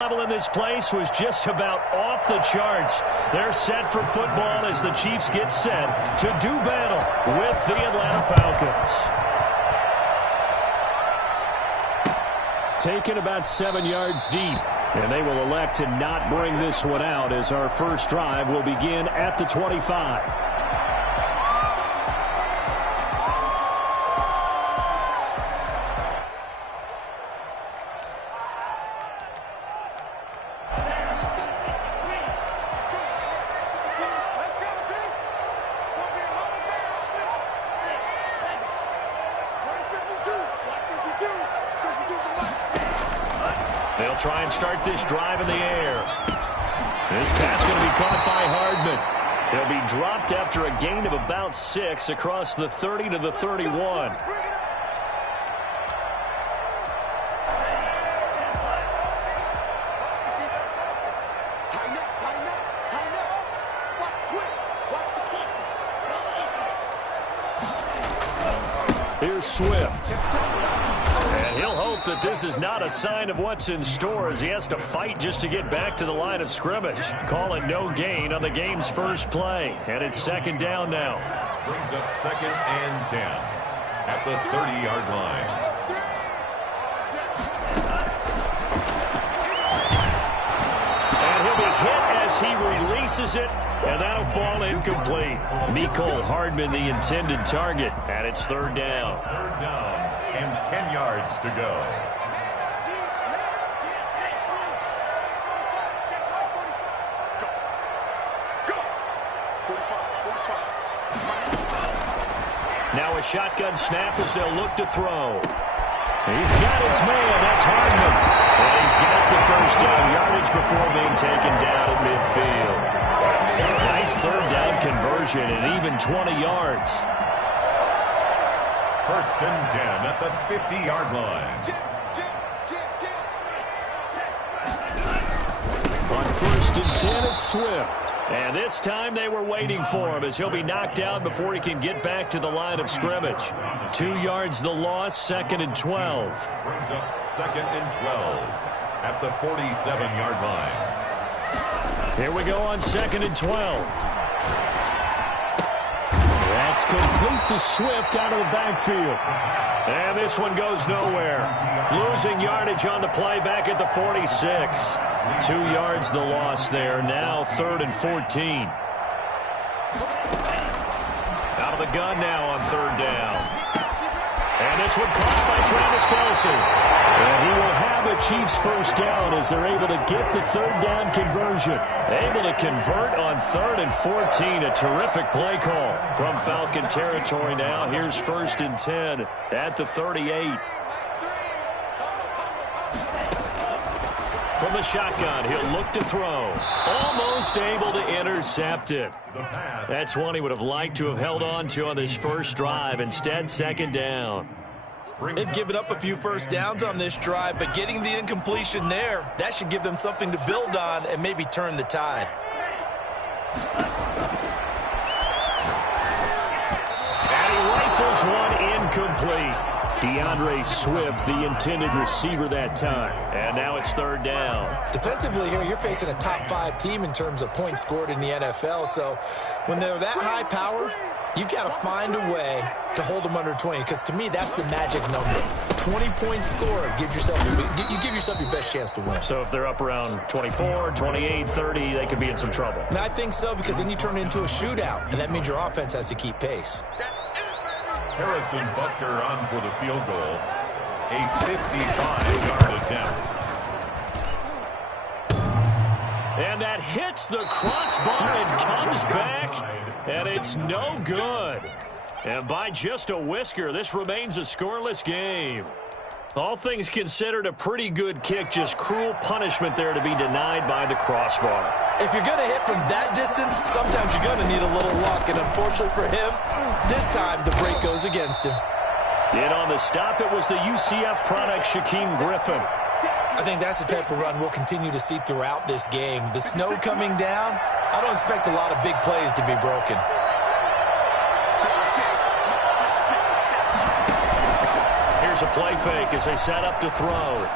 Level in this place was just about off the charts. They're set for football as the Chiefs get set to do battle with the Atlanta Falcons. Taken about 7 yards deep, and they will elect to not bring this one out as our first drive will begin at the 25. They'll try and start this drive in the air. This pass going to be caught by Hardman. He'll be dropped after a gain of about 6 across the 30 to the 31. Here's Swift. And he'll hope that this is not a sign of what's in store as he has to fight just to get back to the line of scrimmage. Call it no gain on the game's first play. And it's second down now. Brings up 2nd and 10 at the 30-yard line. And he'll be hit as he releases it. And that'll fall incomplete. Mecole Hardman, the intended target. And it's third down. Third down and 10 yards to go. Now a shotgun snap as they'll look to throw. He's got his man. That's Hardman. And he's got the first down yardage before being taken down at midfield. Nice third down conversion and even 20 yards. 1st and 10 at the 50-yard line. On 1st and 10, it's Swift. And this time they were waiting for him as he'll be knocked down before he can get back to the line of scrimmage. 2 yards the loss, 2nd and 12. Brings up 2nd and 12 at the 47-yard line. Here we go on 2nd and 12. That's complete to Swift out of the backfield. And this one goes nowhere. Losing yardage on the play back at the 46. 2 yards the loss there. Now 3rd and 14. Out of the gun now on 3rd down. And this one caught by Travis Kelce. And he will have a Chiefs first down as they're able to get the 3rd down conversion. Able to convert on 3rd and 14. A terrific play call from Falcon territory now. Here's 1st and 10 at the 38. From the shotgun, he'll look to throw. Almost able to intercept it. That's one he would have liked to have held on to on this first drive. Instead, 2nd down. They've given up a few first downs on this drive, but getting the incompletion there, that should give them something to build on and maybe turn the tide. And he rifles one incomplete. DeAndre Swift, the intended receiver that time. And now it's 3rd down. Defensively here, you're facing a top 5 team in terms of points scored in the NFL. So when they're that high powered, you've got to find a way to hold them under 20. Because to me, that's the magic number. 20-point score gives yourself you give yourself your best chance to win. So if they're up around 24, 28, 30, they could be in some trouble. And I think so, because then you turn it into a shootout, and that means your offense has to keep pace. Harrison Butker on for the field goal. A 55-yard attempt. And that hits the crossbar and comes back, and it's no good. And by just a whisker, this remains a scoreless game. All things considered, a pretty good kick, just cruel punishment there to be denied by the crossbar. If you're going to hit from that distance, sometimes you're going to need a little luck. And unfortunately for him, this time the break goes against him. In on the stop, it was the UCF product, Shaquem Griffin. I think that's the type of run we'll continue to see throughout this game. The snow coming down, I don't expect a lot of big plays to be broken. Here's a play fake as they set up to throw.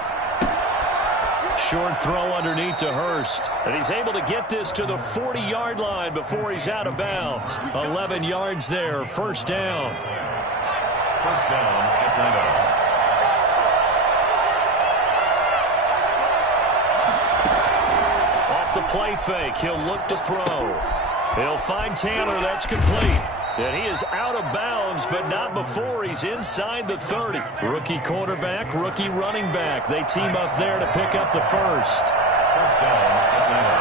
short throw underneath to Hurst. And he's able to get this to the 40-yard line before he's out of bounds. 11 yards there, first down. First down, Atlanta. The play fake. He'll look to throw. He'll find Taylor. That's complete. And he is out of bounds, but not before he's inside the 30. Rookie quarterback, rookie running back. They team up there to pick up the first. First down, Atlanta.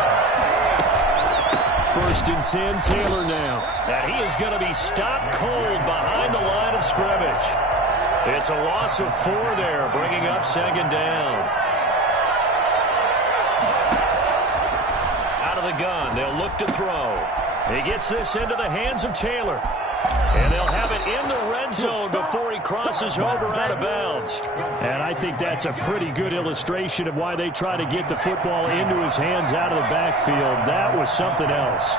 First and 10, Taylor now. And he is going to be stopped cold behind the line of scrimmage. It's a loss of 4 there, bringing up second down. The gun. They'll look to throw. He gets this into the hands of Taylor. And they'll have it in the red zone before he crosses over out of bounds. And I think that's a pretty good illustration of why they try to get the football into his hands out of the backfield. That was something else.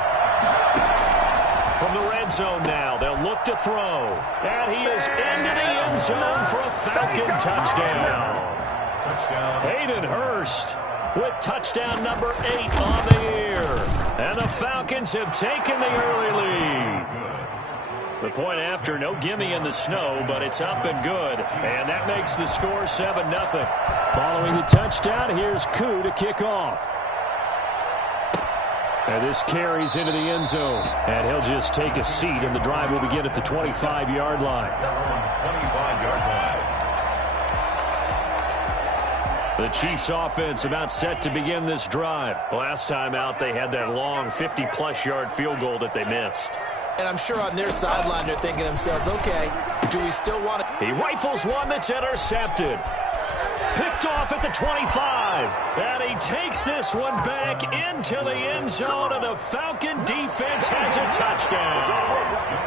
From the red zone now, they'll look to throw. And he is into the end zone for a Falcon touchdown. Hayden Hurst with touchdown number 8 on the year. And the Falcons have taken the early lead. The point after, no gimme in the snow, but it's up and good. And that makes the score 7-0. Following the touchdown, here's Koo to kick off. And this carries into the end zone. And he'll just take a seat, and the drive will begin at the 25-yard line. 25-yard line. The Chiefs offense about set to begin this drive. Last time out, they had that long 50-plus yard field goal that they missed. And I'm sure on their sideline they're thinking to themselves, okay, do we still want to... He rifles one that's intercepted. Picked off at the 25. And he takes this one back into the end zone, and the Falcon defense has a touchdown.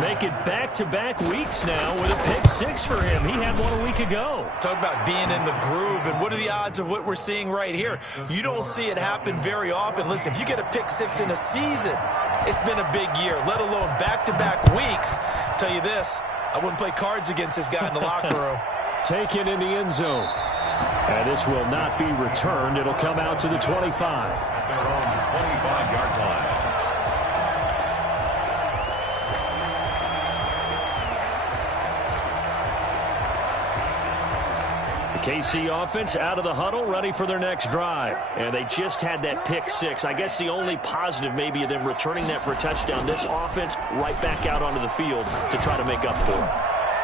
Make it back-to-back weeks now with a pick 6 for him. He had one a week ago. Talk about being in the groove, and what are the odds of what we're seeing right here? You don't see it happen very often. Listen, if you get a pick 6 in a season, it's been a big year, let alone back-to-back weeks. Tell you this, I wouldn't play cards against this guy in the locker room. Taken in the end zone. And this will not be returned. It'll come out to the 25. They're on the 25-yard line. The KC offense out of the huddle, ready for their next drive. And they just had that pick 6. I guess the only positive maybe of them returning that for a touchdown. This offense right back out onto the field to try to make up for it.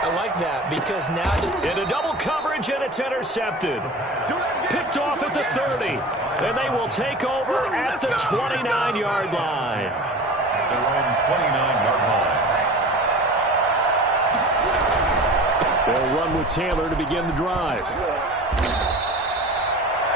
I like that because now... Into double coverage, and it's intercepted. Picked off at the 30. And they will take over at the 29-yard line. They're on the 29-yard line. They'll run with Taylor to begin the drive.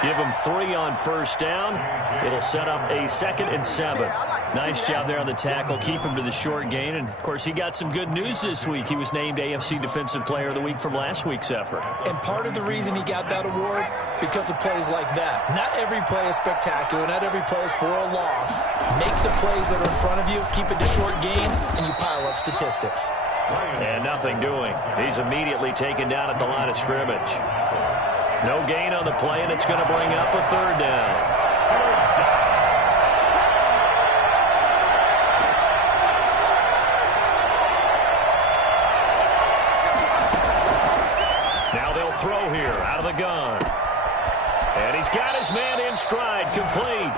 Give him 3 on first down. It'll set up a 2nd and 7. Nice job there on the tackle. Keep him to the short gain. And, of course, he got some good news this week. He was named AFC Defensive Player of the Week from last week's effort. And part of the reason he got that award, because of plays like that. Not every play is spectacular. Not every play is for a loss. Make the plays that are in front of you, keep it to short gains, and you pile up statistics. And nothing doing. He's immediately taken down at the line of scrimmage. No gain on the play, and it's going to bring up a 3rd down. Throw here out of the gun. And he's got his man in stride, complete.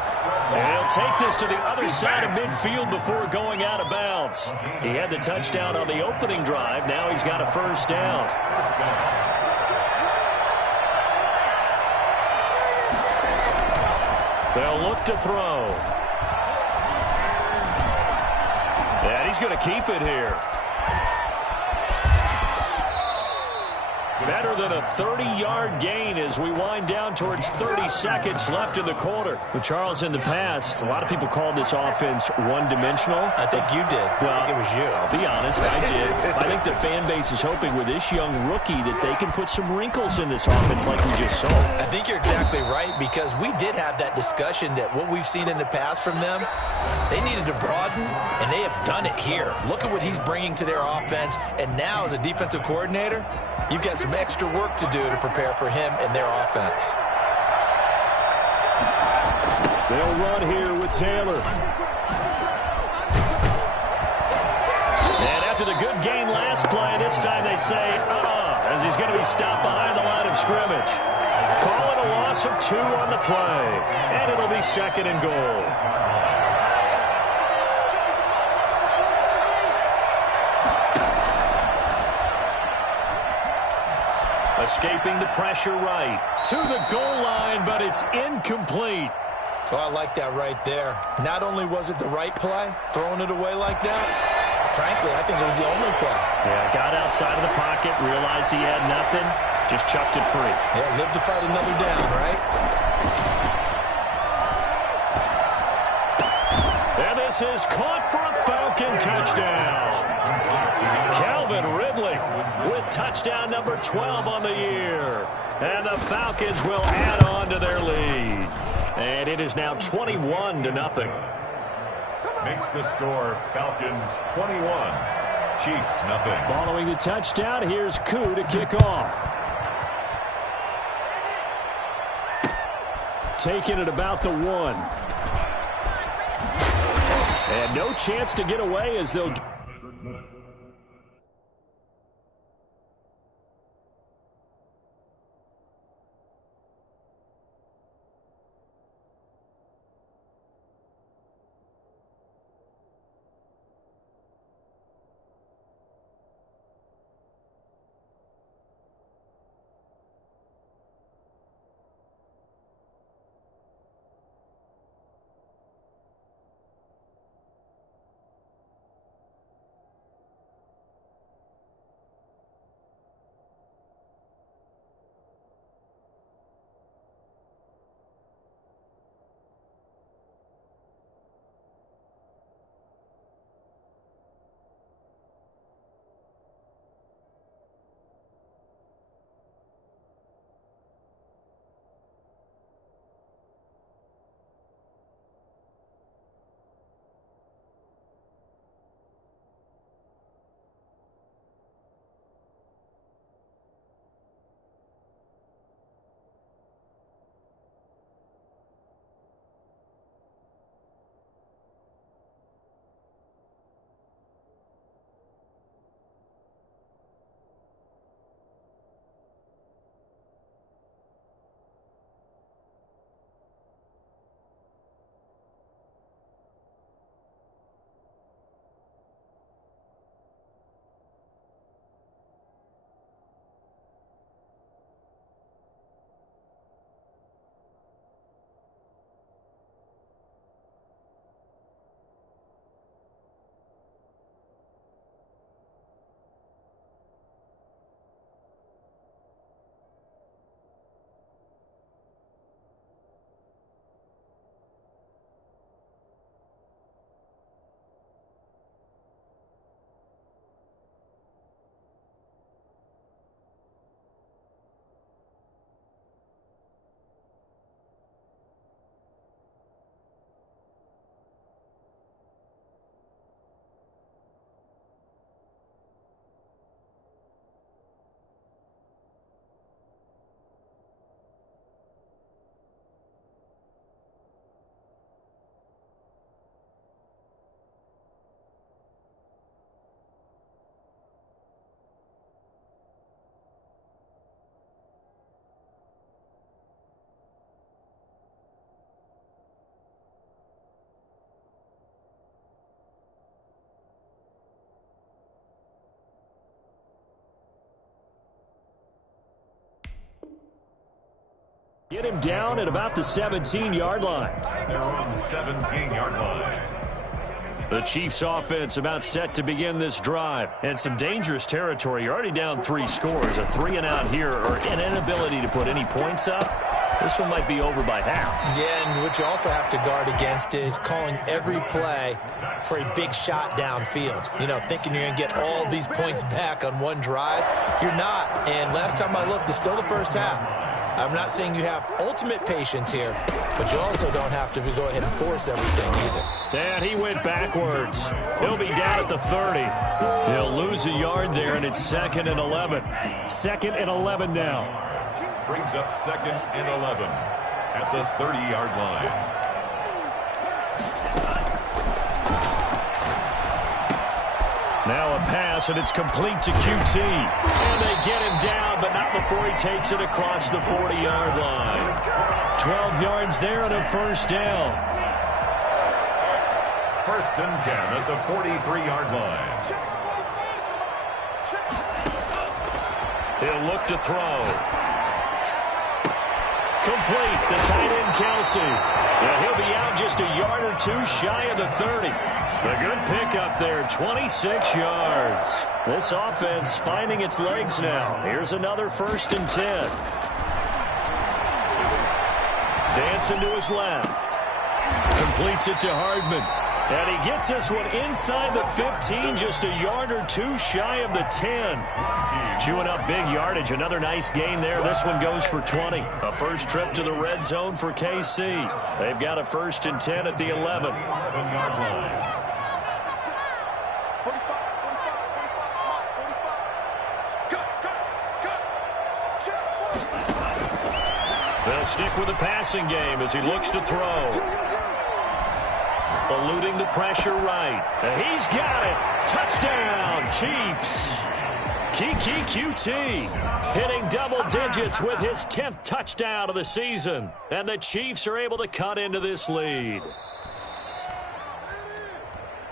And he'll take this to the other side of midfield before going out of bounds. He had the touchdown on the opening drive. Now he's got a first down. They'll look to throw. And he's going to keep it here. Better than a 30-yard gain as we wind down towards 30 seconds left in the quarter. Well, Charles, in the past, a lot of people called this offense one-dimensional. I think you did. Well, I think it was you. I'll be honest, I did. I think the fan base is hoping with this young rookie that they can put some wrinkles in this offense like we just saw. I think you're exactly right, because we did have that discussion that what we've seen in the past from them, they needed to broaden, and they have done it here. Look at what he's bringing to their offense, and now as a defensive coordinator, you've got some extra work to do to prepare for him and their offense. They'll run here with Taylor. And after the good gain last play, this time they say, as he's going to be stopped behind the line of scrimmage. Call it a loss of 2 on the play. And it'll be 2nd and goal. Escaping the pressure right. To the goal line, but it's incomplete. Oh, I like that right there. Not only was it the right play, throwing it away like that, frankly, I think it was the only play. Yeah, got outside of the pocket, realized he had nothing, just chucked it free. Yeah, live to fight another down, right? And this is caught for a Falcon touchdown. Calvin Ridley with touchdown number 12 on the year. And the Falcons will add on to their lead. And it is now 21-0. Makes the score Falcons 21, Chiefs nothing. Following the touchdown, here's Koo to kick off. Taking it about the 1. And no chance to get away as they'll... Get him down at about the 17-yard line. They're on the 17-yard line. The Chiefs offense about set to begin this drive. And some dangerous territory. You're already down 3 scores. A 3-and-out here or an inability to put any points up. This one might be over by half. Yeah, and what you also have to guard against is calling every play for a big shot downfield. You know, thinking you're going to get all these points back on one drive. You're not. And last time I looked, it's still the first half. I'm not saying you have ultimate patience here, but you also don't have to go ahead and force everything either. And he went backwards. He'll be down at the 30. He'll lose a yard there, and it's 2nd and 11. 2nd and 11 now. Brings up 2nd and 11 at the 30-yard line. Now a pass, and it's complete to QT. And they get him down, but not before he takes it across the 40-yard line. 12 yards there and a first down. 1st and 10 at the 43-yard line. He'll look to throw. Complete. The tight end, Kelsey. Yeah, he'll be out just a yard or two shy of the 30. A good pickup there, 26 yards. This offense finding its legs now. Here's another 1st and 10. Dancing to his left. Completes it to Hardman. And he gets this one inside the 15, just a yard or two shy of the 10. Chewing up big yardage. Another nice gain there. This one goes for 20. A first trip to the red zone for KC. They've got a 1st and 10 at the 11. 11-yard line. They'll stick with the passing game as he looks to throw. Eluding the pressure right. And he's got it. Touchdown, Chiefs. Kiki QT hitting double digits with his 10th touchdown of the season. And the Chiefs are able to cut into this lead.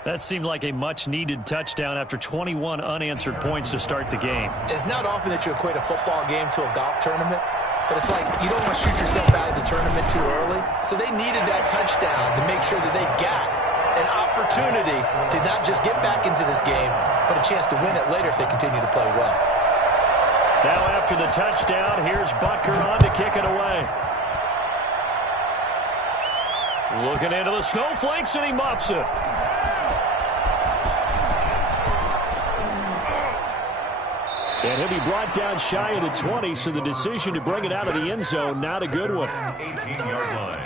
That seemed like a much-needed touchdown after 21 unanswered points to start the game. It's not often that you equate a football game to a golf tournament. But it's like you don't want to shoot yourself out of the tournament too early. So they needed that touchdown to make sure that they got an opportunity to not just get back into this game, but a chance to win it later if they continue to play well. Now after the touchdown, here's Butker on to kick it away. Looking into the snowflakes, and he muffs it. And he'll be brought down shy of the 20, so the decision to bring it out of the end zone, not a good one. 18-yard line.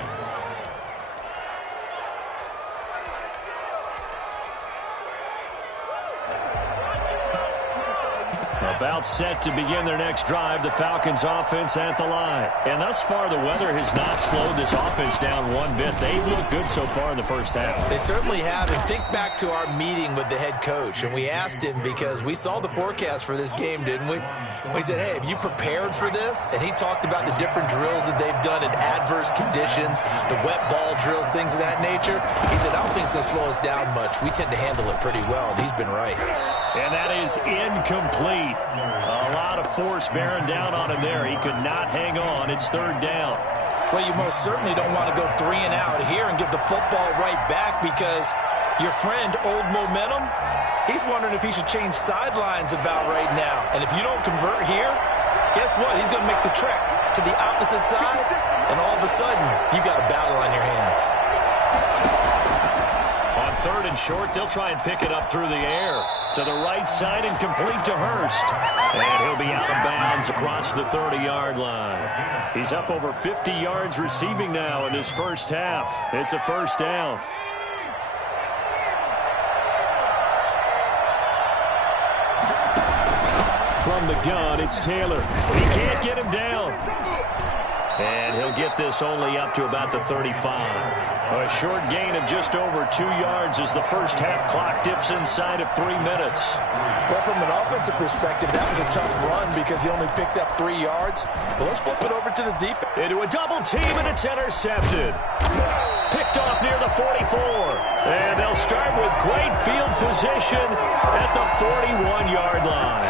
About set to begin their next drive, the Falcons offense at the line. And thus far, the weather has not slowed this offense down one bit. They've looked good so far in the first half. They certainly have. And think back to our meeting with the head coach. And we asked him because we saw the forecast for this game, didn't we? We said, hey, have you prepared for this? And he talked about the different drills that they've done in adverse conditions, the wet ball drills, things of that nature. He said, I don't think it's going to slow us down much. We tend to handle it pretty well, and he's been right. And that is incomplete. A lot of force bearing down on him there. He could not hang on. It's 3rd down. Well, you most certainly don't want to go 3 and out here and give the football right back because your friend, Old Momentum, he's wondering if he should change sidelines about right now. And if you don't convert here, guess what? He's going to make the trek to the opposite side, and all of a sudden, you've got a battle on your hands. On 3rd and short, they'll try and pick it up through the air. To the right side and complete to Hurst. And he'll be out of bounds across the 30-yard line. He's up over 50 yards receiving now in this first half. It's a first down. From the gun, it's Taylor. He can't get him down. And he'll get this only up to about the 35. A short gain of just over 2 yards as the first half clock dips inside of 3 minutes. Well, from an offensive perspective, that was a tough run because he only picked up 3 yards. But let's flip it over to the defense. Into a double team, and it's intercepted. Picked off near the 44. And they'll start with great field position at the 41-yard line.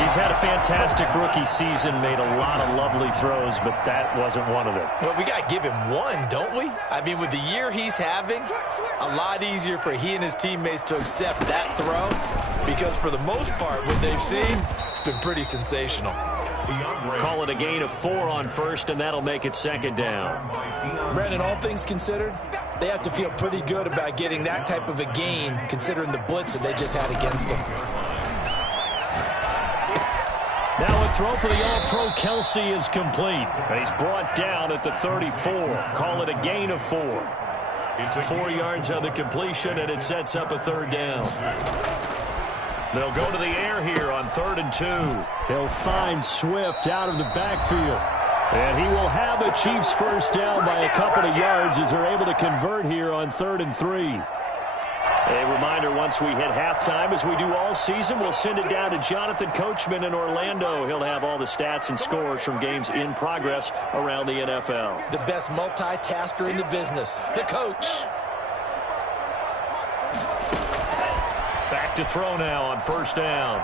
He's had a fantastic rookie season, made a lot of lovely throws, but that wasn't one of them. Well, we got to give him one, don't we? I mean, with the year he's having, a lot easier for he and his teammates to accept that throw because for the most part, what they've seen, it's been pretty sensational. Call it a gain of 4 on first, and that'll make it 2nd down. Brandon, all things considered, they have to feel pretty good about getting that type of a gain considering the blitz that they just had against them. Now The throw for the All-Pro Kelsey is complete. And he's brought down at the 34. Call it a gain of 4. 4 yards on the completion, and it sets up a third down. They'll go to the air here on 3rd and 2. They'll find Swift out of the backfield. And he will have a Chiefs first down by a couple of yards as they're able to convert here on 3rd and 3. A reminder, once we hit halftime, as we do all season, we'll send it down to Jonathan Coachman in Orlando. He'll have all the stats and scores from games in progress around the NFL. The best multitasker in the business, the coach. Back to throw now on 1st down.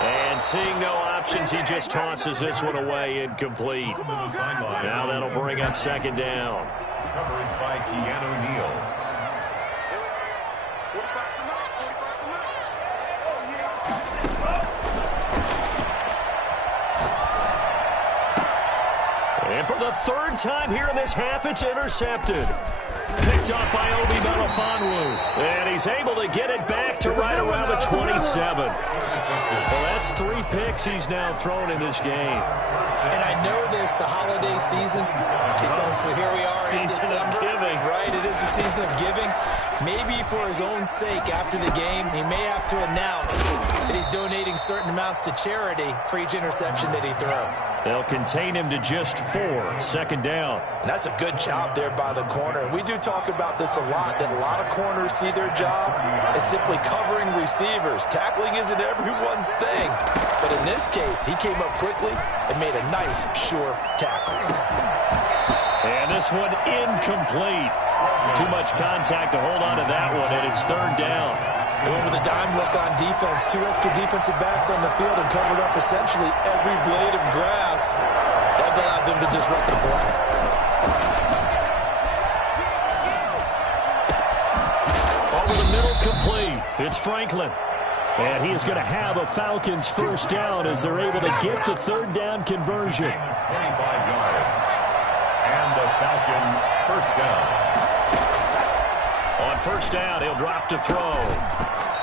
And seeing no options, he just tosses this one away incomplete. Now that'll bring up 2nd down. Coverage by Keanu Neal. And for the 3rd time here in this half, it's intercepted. Picked off by Obi Melifonwu. And he's able to get it back to right around the 27. Well, that's 3 picks he's now thrown in this game. And I know this, the holiday season, because here we are in December. Giving. Right, it is the season of giving. Maybe for his own sake after the game, he may have to announce that he's donating certain amounts to charity for each interception that he throws. They'll contain him to just 4. 2nd down. And that's a good job there by the corner. And we do talk about this a lot, that a lot of corners see their job as simply covering receivers. Tackling isn't everyone's thing. But in this case, he came up quickly and made a nice, sure tackle. And this one incomplete. Too much contact to hold on to that one, and it's 3rd down. They went with a dime look on defense. 2 extra defensive backs on the field and covered up essentially every blade of grass. That allowed them to disrupt the play. Over the middle, complete. It's Franklin. And he is going to have a Falcons first down as they're able to get the 3rd down conversion. 25 yards. And the Falcon first down. On 1st down, he'll drop to throw.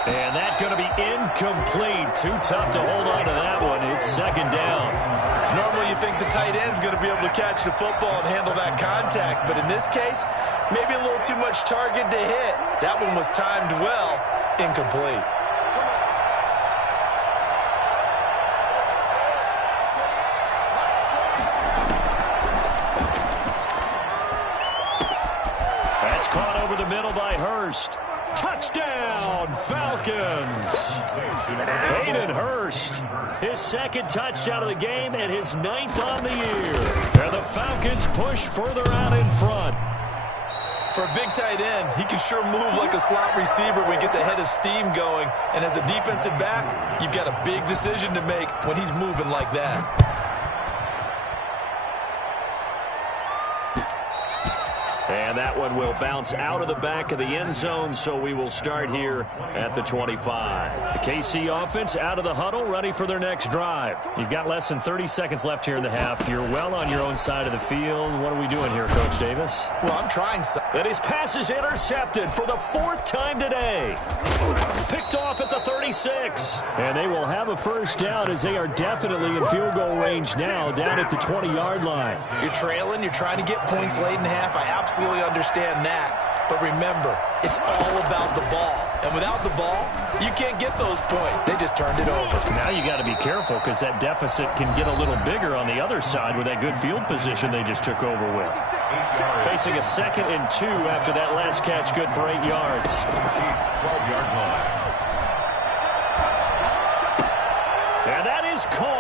And that's going to be incomplete. Too tough to hold on to that one. It's 2nd down. Normally you think the tight end's going to be able to catch the football and handle that contact. But in this case, maybe a little too much target to hit. That one was timed well. Incomplete. That's caught over the middle by Hurst. Touchdown, Falcons. Hayden Hurst, his 2nd touchdown of the game and his 9th on the year. And the Falcons push further out in front. For a big tight end, he can sure move like a slot receiver when he gets a head of steam going. And as a defensive back, you've got a big decision to make when he's moving like that. And that one will bounce out of the back of the end zone, so we will start here at the 25. The KC offense out of the huddle, ready for their next drive. You've got less than 30 seconds left here in the half. You're well on your own side of the field. What are we doing here, Coach Davis? Well, I'm trying something. And his pass is intercepted for the 4th time today. Picked off at the 36. And they will have a first down as they are definitely in field goal range now, down at the 20-yard line. You're trailing. You're trying to get points late in half. I absolutely understand that. But remember, it's all about the ball. And without the ball, you can't get those points. They just turned it over. Now you got to be careful because that deficit can get a little bigger on the other side with that good field position they just took over with. Facing a 2nd and 2 after that last catch, good for 8 yards. 12-yard line. And that is caught.